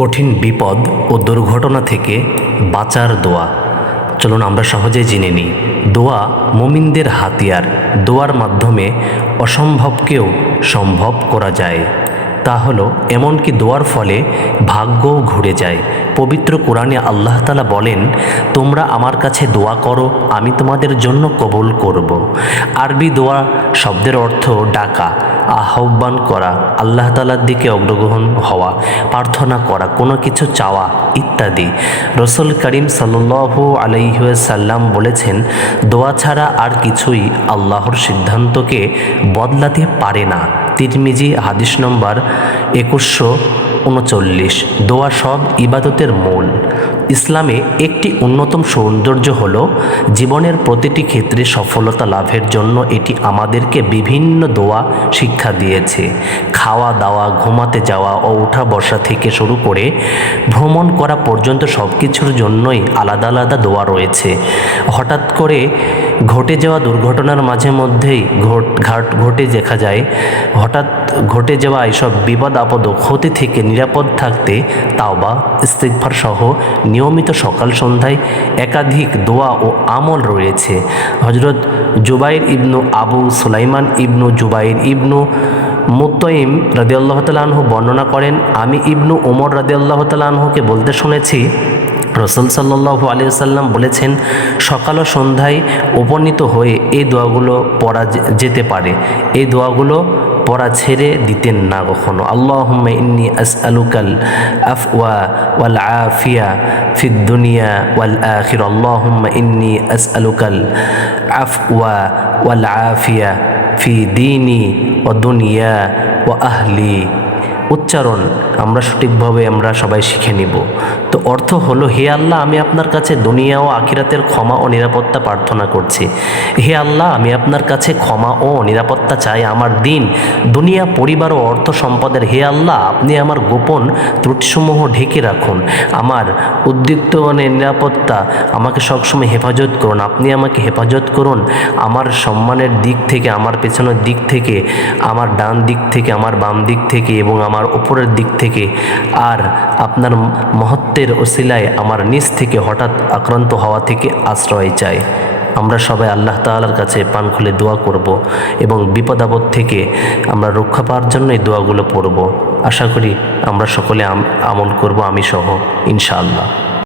কঠিন বিপদ ও দুর্ঘটনা থেকে বাঁচার দোয়া। চলুন আমরা সহজে জেনে নিই। দোয়া মুমিনদের হাতিয়ার। দোয়ার মাধ্যমে অসম্ভবকেও সম্ভব করা যায়। তা হলো, এমনকি দোয়ার ফলে ভাগ্যও ঘুরে যায়। পবিত্র কোরআনে আল্লাহ তালা বলেন, তোমরা আমার কাছে দোয়া করো, আমি তোমাদের জন্য কবুল করব। আরবি দোয়া শব্দের অর্থ ডাকা, আহ্বান করা, আল্লাহ তালার দিকে অগ্রগ্রহণ হওয়া, প্রার্থনা করা, কোনো কিছু চাওয়া ইত্যাদি। রসুল করিম সাল্লু আলাইসাল্লাম বলেছেন, দোয়া ছাড়া আর কিছুই আল্লাহর সিদ্ধান্তকে বদলাতে পারে না। তিরমিজি হাদিস নম্বর একুশশো উনচল্লিশ। দোয়া সব ইবাদতের মূল। ইসলামে একটি অন্যতম সৌন্দর্য হল জীবনের প্রতিটি ক্ষেত্রে সফলতা লাভের জন্য এটি আমাদেরকে বিভিন্ন দোয়া শিক্ষা দিয়েছে। খাওয়া দাওয়া, ঘুমাতে যাওয়া ও ওঠা বসা থেকে শুরু করে ভ্রমণ করা পর্যন্ত সব কিছুর জন্যই আলাদা আলাদা দোয়া রয়েছে। হঠাৎ করে ঘটে যাওয়া দুর্ঘটনার মাঝে মধ্যেই ঘট, ঘাট ঘটে দেখা যায়। হঠাৎ ঘটে যাওয়া এইসব বিপদ, আপদ ক্ষতি থেকে নিরাপদ থাকতে তাওবা, ইস্তিগফার সহ নিয়মিত সকাল সন্ধ্যায় একাধিক দোয়া ও আমল রয়েছে। হজরত জুবাইর ইবনু আবু সুলাইমান ইবনু জুবাইর ইবনু মুত্তইম রাদিয়াল্লাহ তালাহু বর্ণনা করেন, আমি ইবনু ওমর রাদিয়াল্লাহ তালাহুকে বলতে শুনেছি রসুল সাল্লাহু আলিয়াল্লাম বলেছেন সকাল ও সন্ধ্যায় উপনীত হয়ে এই দোয়াগুলো পড়া যেতে পারে। এই দোয়াগুলো পড়া ছেড়ে দিতেন না কখনো। আল্লাহ ইন্নি আস আলুকাল আফওয়া ওয়াল আফিয়া ফিদ দুনিয়া ওয়াল আখির। আল্লাহ ইন্নি আস আলুকাল আফওয়া ওয়াল আফিয়া ফি দিনী ও দুনিয়া ও আহলি। উচ্চারণ, আমরা সঠিকভাবে আমরা সবাই শিখে নিব। তো অর্থ হলো, হে আল্লাহ, আমি আপনার কাছে দুনিয়া ও আখিরাতের ক্ষমা ও নিরাপত্তা প্রার্থনা করছি। হে আল্লাহ, আমি আপনার কাছে ক্ষমা ও নিরাপত্তা চাই। আমার দিন, দুনিয়া, পরিবার ও অর্থ সম্পদের, হে আল্লাহ, আপনি আমার গোপন ত্রুটিসমূহ ঢেকে রাখুন। আমার উদ্দীপ্ত মানে নিরাপত্তা আমাকে সবসময় হেফাজত করুন। আপনি আমাকে হেফাজত করুন আমার সম্মানের দিক থেকে, আমার পেছনের দিক থেকে, আমার ডান দিক থেকে, আমার বাম দিক থেকে এবং আমার উপরের দিক থেকে আর আপনার মহত্বের ওসিলায় আমার নিচ থেকে হঠাৎ আক্রান্ত হওয়া থেকে আশ্রয় চাই। আমরা সবাই আল্লাহ তালার কাছে পান খুলে দোয়া করব এবং বিপদ আপদ থেকে আমরা রক্ষা পাওয়ার জন্যই দোয়াগুলো পড়ব। আশা করি আমরা সকলে আম- আমল করব, আমি সহ, ইনশাআল্লাহ।